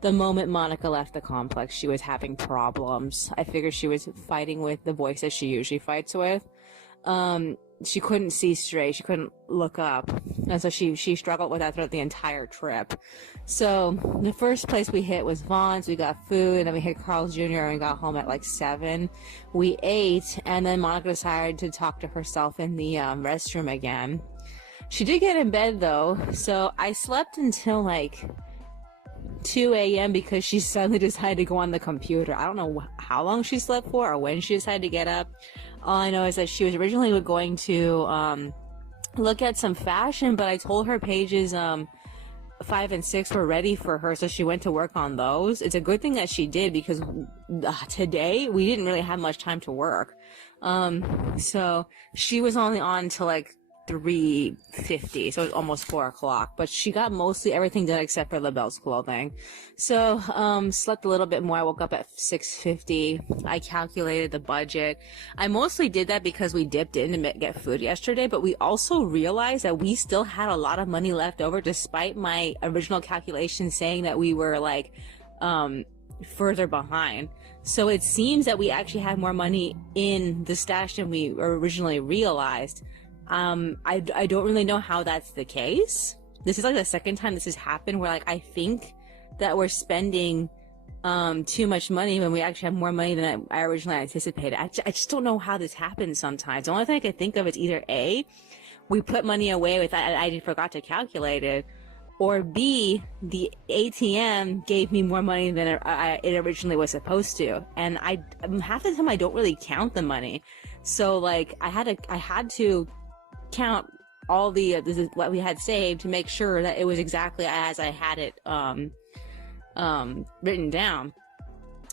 the moment Monica left the complex, she was having problems. I figured she was fighting with the voices she usually fights with. She couldn't see straight. She couldn't look up. And so she struggled with that throughout the entire trip. So the first place we hit was Vaughn's. We got food, and then we hit Carl's Jr. and we got home at like 7. We ate, and then Monica decided to talk to herself in the restroom again. She did get in bed though, so I slept until like 2 a.m. because she suddenly decided to go on the computer. I don't know how long she slept for or when she decided to get up. All I know is that she was originally going to look at some fashion, but I told her pages 5 and 6 were ready for her, so she went to work on those. It's a good thing that she did, because today we didn't really have much time to work. So she was only on till like 3:50, so it was almost 4 o'clock, but she got mostly everything done except for LaBelle's clothing. So slept a little bit more. I woke up at 6:50. I calculated the budget. I mostly did that because we dipped in to get food yesterday, but we also realized that we still had a lot of money left over, despite my original calculation saying that we were like further behind. So it seems that we actually had more money in the stash than we originally realized. I don't really know how that's the case. This is like the second time this has happened where like I think that we're spending too much money when we actually have more money than I originally anticipated. I just don't know how this happens sometimes. The only thing I can think of is either A, we put money away with that I forgot to calculate it, or B, the ATM gave me more money than it originally was supposed to. And half the time I don't really count the money. So like I had to count all the this is what we had saved to make sure that it was exactly as I had it written down.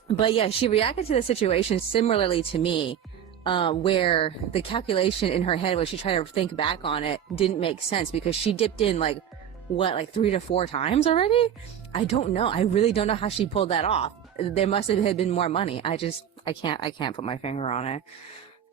But yeah, she reacted to the situation similarly to me, where the calculation in her head when she tried to think back on it didn't make sense, because she dipped in like 3 to 4 times already. I don't know. I really don't know how she pulled that off. There must have been more money. I can't put my finger on it.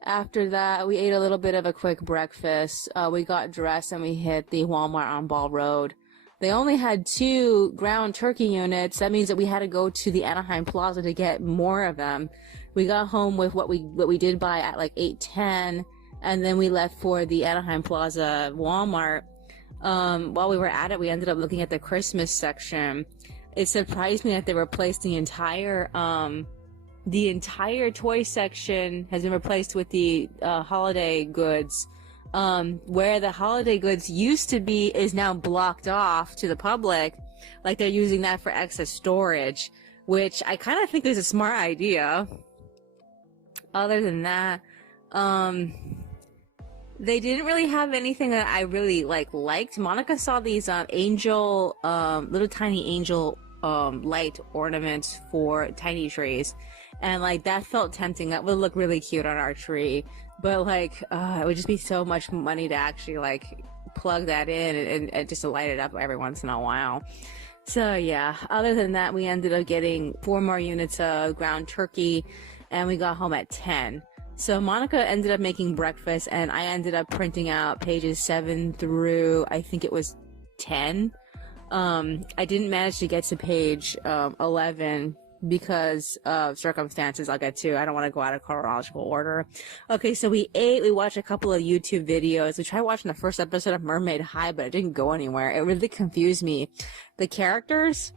After that, we ate a little bit of a quick breakfast. We got dressed and we hit the Walmart on Ball Road. They only had 2 ground turkey units. That means that we had to go to the Anaheim Plaza to get more of them. We got home with what we did buy at like 8:10, and then we left for the Anaheim Plaza Walmart. While we were at it, we ended up looking at the Christmas section. It surprised me that they replaced the entire toy section has been replaced with the holiday goods. Where the holiday goods used to be is now blocked off to the public, like they're using that for excess storage, which I kind of think is a smart idea. Other than that, they didn't really have anything that I really liked. Monica saw these angel little tiny angel light ornaments for tiny trees, and like that felt tempting. That would look really cute on our tree, but like it would just be so much money to actually like plug that in and just to light it up every once in a while. So yeah, other than that, we ended up getting 4 more units of ground turkey, and we got home at 10. So Monica ended up making breakfast, and I ended up printing out pages 7 through I think it was 10. I didn't manage to get to page 11 because of circumstances I'll get to. I don't want to go out of chronological order. Okay, so we ate, we watched a couple of YouTube videos. We tried watching the first episode of Mermaid High, but it didn't go anywhere. It really confused me. The characters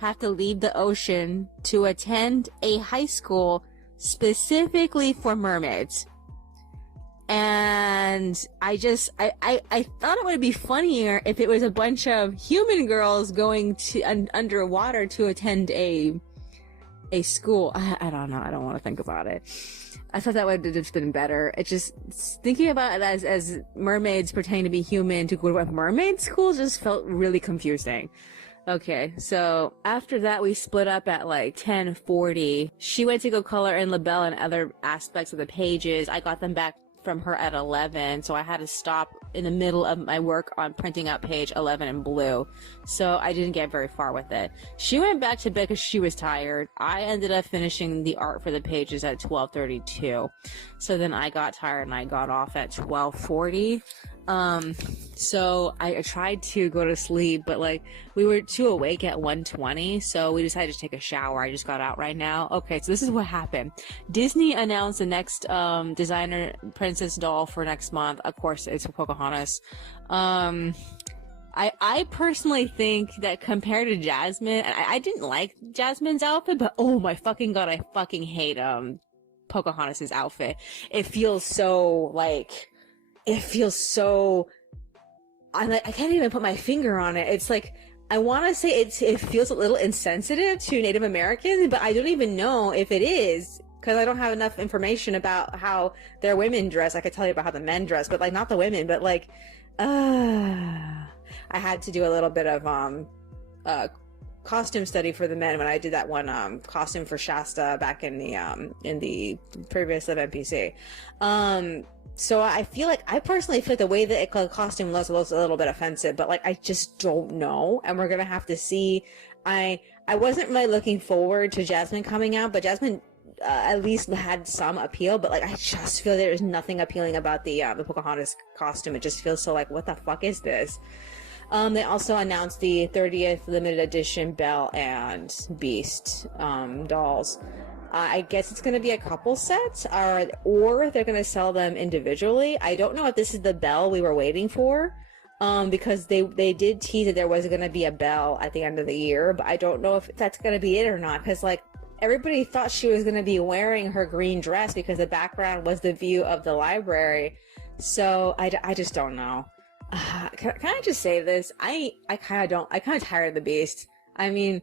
have to leave the ocean to attend a high school specifically for mermaids. And I thought it would be funnier if it was a bunch of human girls going to underwater to attend a school. I don't know. I don't want to think about it. I thought that would have just been better. It just, thinking about it as mermaids pretending to be human to go to a mermaid school just felt really confusing. Okay, so after that, we split up at like 10:40. She went to go color in LaBelle and other aspects of the pages. I got them back from her at 11, so I had to stop in the middle of my work on printing out page 11 in blue. So I didn't get very far with it. She went back to bed because she was tired. I ended up finishing the art for the pages at 12:32. So then I got tired and I got off at 12:40. So I tried to go to sleep, but like we were too awake at 1:20, so we decided to take a shower. I just got out right now. Okay, so this is what happened. Disney announced the next designer princess doll for next month. Of course, it's Pocahontas. I personally think that compared to Jasmine, I didn't like Jasmine's outfit, but oh my fucking god, I fucking hate Pocahontas's outfit. It feels so I can't even put my finger on it. It's like, I want to say it feels a little insensitive to Native Americans, but I don't even know if it is, because I don't have enough information about how their women dress. I could tell you about how the men dress, but like not the women, but like, I had to do a little bit of costume study for the men when I did that one costume for Shasta back in the previous Live NPC. So I feel like, I personally feel like the way that the costume looks a little bit offensive, but like I just don't know, and we're gonna have to see. I wasn't really looking forward to Jasmine coming out, but Jasmine at least had some appeal, but like I just feel there's nothing appealing about the Pocahontas costume. It just feels so like, what the fuck is this? They also announced the 30th limited edition Belle and Beast dolls. I guess it's going to be a couple sets, or they're going to sell them individually. I don't know if this is the Belle we were waiting for, because they did tease that there was going to be a Belle at the end of the year, but I don't know if that's going to be it or not, because like everybody thought she was going to be wearing her green dress because the background was the view of the library. So I just don't know. Can I just say this? I kind of tired of the Beast. I mean,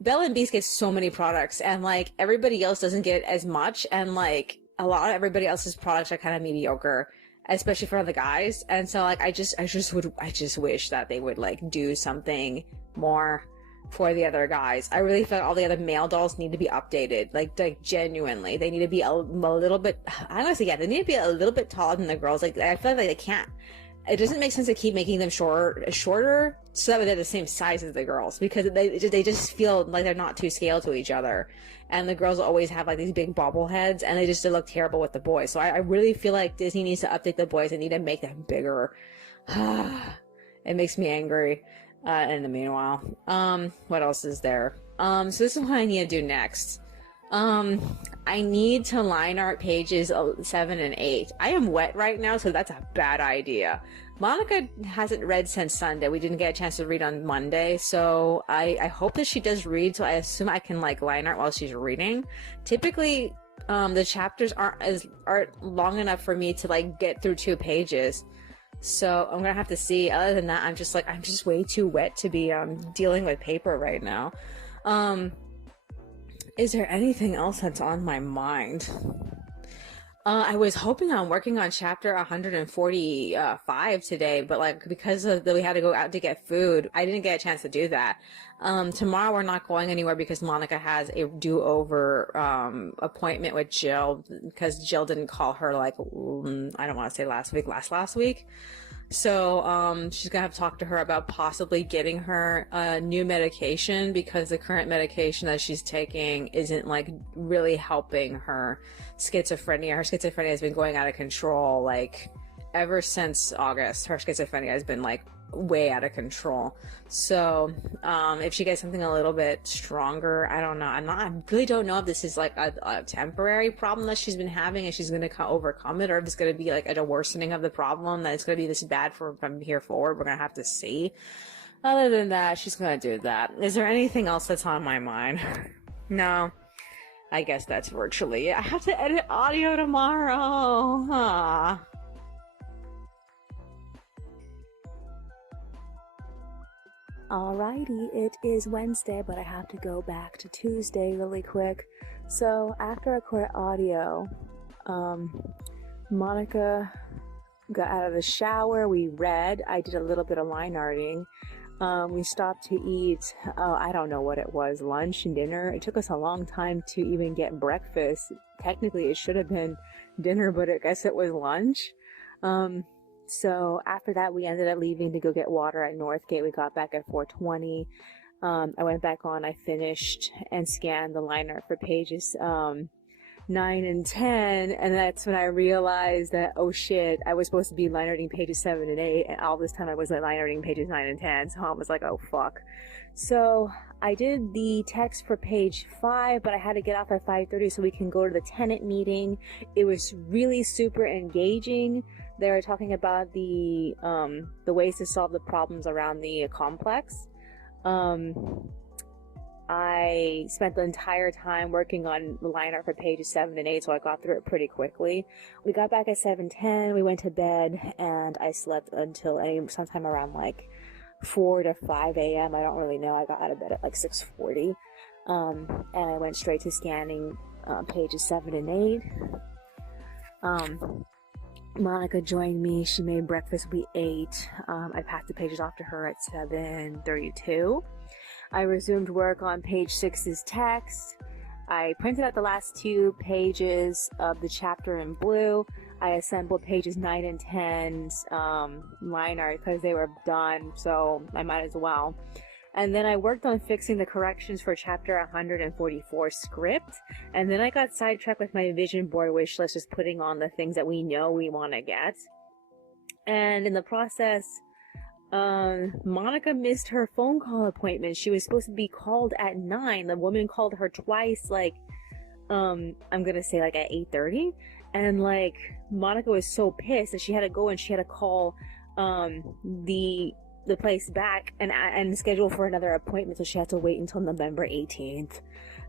Belle and Beast gets so many products, and like everybody else doesn't get as much, and like a lot of everybody else's products are kind of mediocre, especially for the guys. And so like I just wish that they would like do something more for the other guys. I really feel like all the other male dolls need to be updated, like genuinely. They need to be a little bit, I honestly, yeah, they need to be a little bit taller than the girls. Like I feel like they can't, it doesn't make sense to keep making them shorter so that they're the same size as the girls, because they just feel like they're not to scale to each other, and the girls always have like these big bobbleheads, and they look terrible with the boys. So I really feel like Disney needs to update the boys. They need to make them bigger. It makes me angry. In the meanwhile, what else is there? So this is what I need to do next. I need to line art pages 7 and 8. I am wet right now, so that's a bad idea. Monica hasn't read since Sunday. We didn't get a chance to read on Monday, so I hope that she does read, so I assume I can like line art while she's reading. Typically, the chapters aren't long enough for me to like get through 2 pages. So I'm gonna have to see. Other than that, I'm just way too wet to be dealing with paper right now. Is there anything else that's on my mind? I was hoping on working on chapter 145 today, but like because we had to go out to get food, I didn't get a chance to do that. Tomorrow we're not going anywhere because Monica has a do-over appointment with Jill, because Jill didn't call her like, I don't want to say last week. So she's gonna have to talk to her about possibly getting her new medication, because the current medication that she's taking isn't like really helping her schizophrenia. Her schizophrenia has been going out of control like ever since August. Her schizophrenia has been like way out of control. So if she gets something a little bit stronger, I don't know. I really don't know if this is like a temporary problem that she's been having and she's going to overcome it, or if it's going to be like a worsening of the problem that it's going to be this bad from here forward. We're going to have to see. Other than that, she's going to do that. Is there anything else that's on my mind? No. I guess that's virtually it. I have to edit audio tomorrow. Huh. Alrighty, it is Wednesday, but I have to go back to Tuesday really quick. So after I record audio, Monica got out of the shower, we read. I did a little bit of line arting. We stopped to eat, I don't know what it was, lunch and dinner. It took us a long time to even get breakfast. Technically, it should have been dinner, but I guess it was lunch. So after that, we ended up leaving to go get water at Northgate. We got back at 4:20. I went back on, I finished and scanned the line art for pages 9 and 10, and that's when I realized that, oh shit, I was supposed to be line arting pages 7 and 8, and all this time I was line arting pages 9 and 10, so I was like, oh fuck. So I did the text for page 5, but I had to get off at 5:30 so we can go to the tenant meeting. It was really super engaging. They were talking about the ways to solve the problems around the complex. I spent the entire time working on the line art for pages 7 and 8, so I got through it pretty quickly. We got back at 7:10, we went to bed, and I slept until sometime around like 4 to 5 a.m. I don't really know. I got out of bed at like 6:40, and I went straight to scanning pages 7 and 8. Monica joined me. She made breakfast. We ate. I passed the pages off to her at 7:32. I resumed work on page 6's text. I printed out the last 2 pages of the chapter in blue. I assembled pages 9 and 10's line art because they were done, so I might as well. And then I worked on fixing the corrections for chapter 144 script. And then I got sidetracked with my vision board wish list, just putting on the things that we know we want to get. And in the process, Monica missed her phone call appointment. She was supposed to be called at 9. The woman called her twice, like, I'm gonna say like at 8:30. And like, Monica was so pissed that she had to go and she had to call, the place back and schedule for another appointment. So she had to wait until November 18th.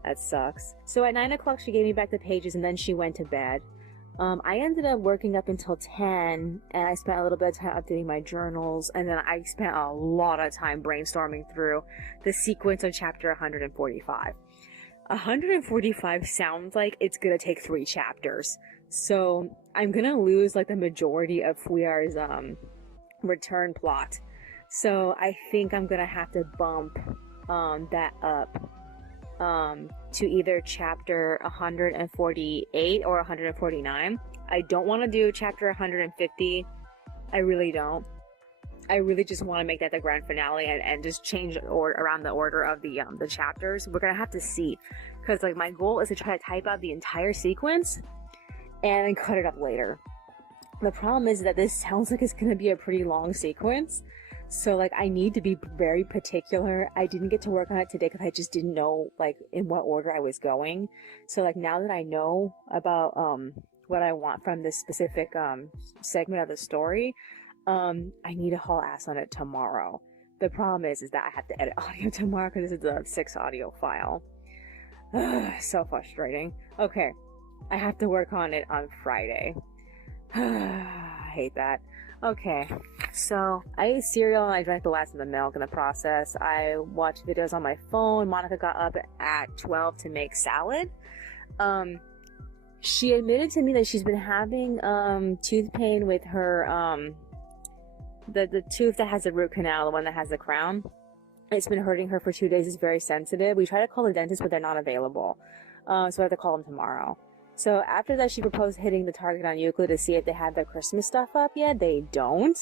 That sucks. So at 9 o'clock, she gave me back the pages and then she went to bed. I ended up working up until 10, and I spent a little bit of time updating my journals, and then I spent a lot of time brainstorming through the sequence of chapter 145. 145 sounds like it's gonna take 3 chapters, so I'm gonna lose like the majority of Fouillard's return plot. So I think I'm gonna have to bump that up to either chapter 148 or 149. I don't want to do chapter 150. I really don't. I really just want to make that the grand finale and just change around the order of the chapters. We're gonna have to see, because like my goal is to try to type out the entire sequence and cut it up later. The problem is that this sounds like it's gonna be a pretty long sequence. So, like, I need to be very particular. I didn't get to work on it today because I just didn't know, like, in what order I was going. So, like, now that I know about, what I want from this specific, segment of the story, I need to haul ass on it tomorrow. The problem is that I have to edit audio tomorrow because this is a 6 audio file. So frustrating. Okay. I have to work on it on Friday. I hate that. Okay, so I ate cereal and I drank the last of the milk in the process. I watched videos on my phone. Monica got up at 12 to make salad. She admitted to me that she's been having tooth pain with her the tooth that has the root canal, the one that has the crown. It's been hurting her for 2 days. It's very sensitive. We try to call the dentist, but they're not available. So I have to call them tomorrow. So after that, she proposed hitting the Target on Euclid to see if they had their Christmas stuff up yet. They don't.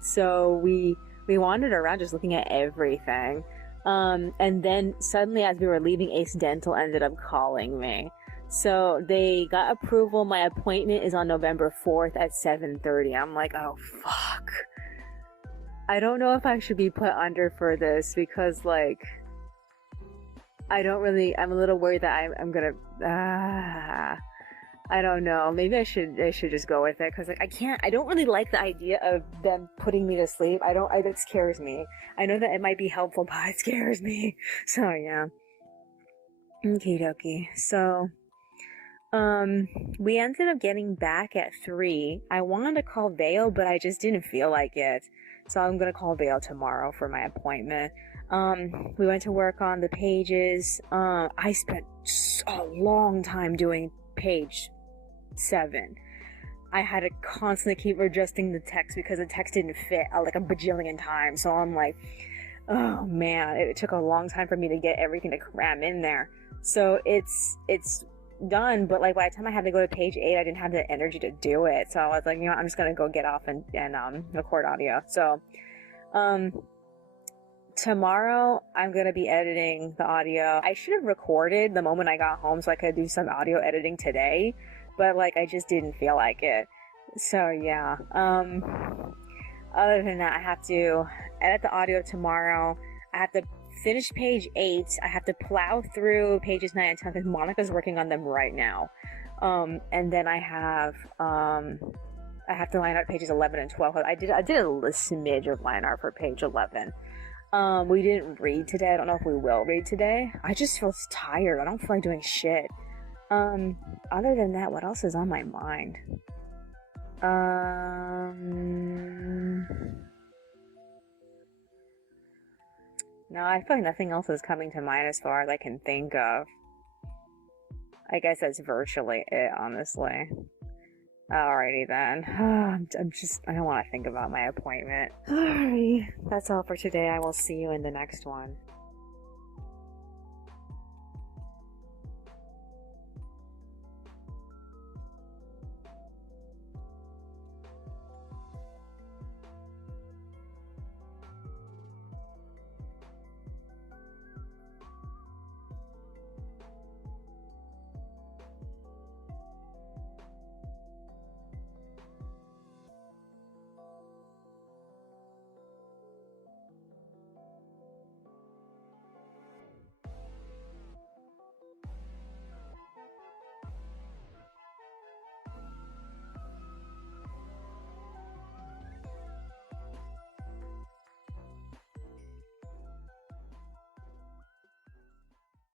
So we wandered around just looking at everything. And then suddenly, as we were leaving, Ace Dental ended up calling me. So they got approval. My appointment is on November 4th at 7:30. I'm like, oh, fuck. I don't know if I should be put under for this because, like, I'm a little worried that I'm gonna, I don't know. Maybe I should just go with it, because like I don't really like the idea of them putting me to sleep. It scares me. I know that it might be helpful, but it scares me. So yeah. Okie dokie. So, we ended up getting back at 3. I wanted to call Veo, but I just didn't feel like it. So I'm gonna call Veo tomorrow for my appointment. We went to work on the pages. I spent a long time doing page 7. I had to constantly keep adjusting the text because the text didn't fit like a bajillion times. So I'm like, oh man, it took a long time for me to get everything to cram in there. So it's done, but like by the time I had to go to page 8, I didn't have the energy to do it. So I was like, I'm just gonna go get off and record audio. So tomorrow I'm gonna be editing the audio. I should have recorded the moment I got home so I could do some audio editing today, but like I just didn't feel like it. So yeah. Other than that, I have to edit the audio tomorrow. I have to finish page 8. I have to plow through pages 9 and 10 because Monica's working on them right now. And then I have to line art pages 11 and 12. I did a smidge of line art for page 11. We didn't read today. I don't know if we will read today. I just feel tired. I don't feel like doing shit. Other than that, what else is on my mind? No, I feel like nothing else is coming to mind as far as I can think of. I guess that's virtually it, honestly. Alrighty then. I don't want to think about my appointment. Alrighty. That's all for today. I will see you in the next one.